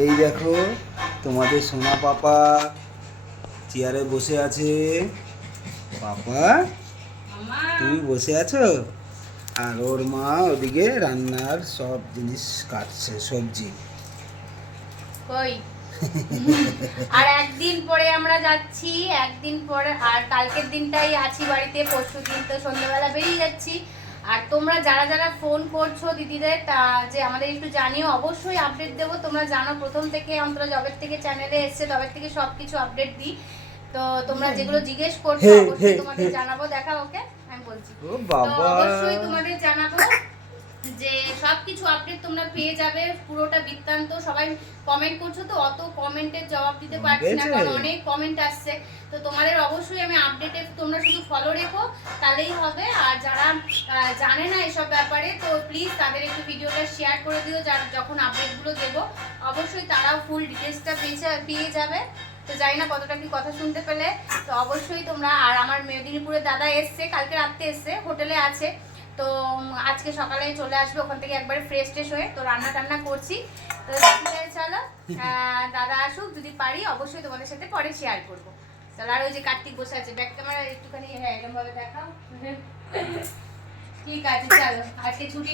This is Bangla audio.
এই দেখো তোমাদের সোনা পাপা চেয়ারে বসে আছে। পাপা তুমি বসে আছো, আর ওর মা ওদিকে রান্নার সব জিনিস কাটছে, সবজি। কই আর একদিন পরে আমরা যাচ্ছি, একদিন পরে, আর কালকের দিনটাই আছি বাড়িতে, পরশু দিন তো সন্ধ্যাবেলা বেরিয়ে যাচ্ছি। আর তোমরা যারা যারা ফোন করছো দিদিদের, যে আমাদের একটু জানিও, অবশ্যই আপডেট দেবো। তোমরা জানো প্রথম থেকে, অন্তত জবের থেকে চ্যানেলে এসছে, তবের থেকে সব কিছু আপডেট দিই। তো তোমরা যেগুলো জিজ্ঞেস করছো অবশ্যই তোমাদের জানাবো। দেখা ওকে আমি বলছি, ও তো বাবা, অবশ্যই তোমাদের জানাবো যে সবকিছু আপডেট তোমরা পেয়ে যাবে, পুরোটা বৃত্তান্ত। সবাই কমেন্ট করছো, তো অত কমেন্টের জবাব দিতে পারছি না, কারণ অনেক কমেন্ট আসছে। তো তোমাদের অবশ্যই আমি আপডেটে, তোমরা শুধু ফলো রেখো তাহলেই হবে। আর যারা জানে না এসব ব্যাপারে, তো প্লিজ তাদের একটু ভিডিওটা শেয়ার করে দিও, যার যখন আপডেটগুলো দেবো অবশ্যই তারাও ফুল ডিটেলসটা পেয়ে যাবে। তো জানি না কতটা কি কথা শুনতে পেলে, তো অবশ্যই তোমরা। আর আমার মেদিনীপুরের দাদা এসছে, কালকে রাত্রে এসছে, হোটেলে আছে। তো আজকে সকালে চলে আসবে ওখান থেকে একবারে ফ্রেশ ট্রেশ হয়ে। তো রান্না টান্না করছি, তো ঠিক আছে চলো দাদা আসুক, যদি পারি অবশ্যই তোমাদের সাথে পরে শেয়ার করবো। চলো, আর ওই যে কার্তিক বসে আছে, ব্যাক ক্যামেরা একটুখানি হ্যাঁ এরকম ভাবে দেখাও। ঠিক আছে চলো, আজকে ছুটি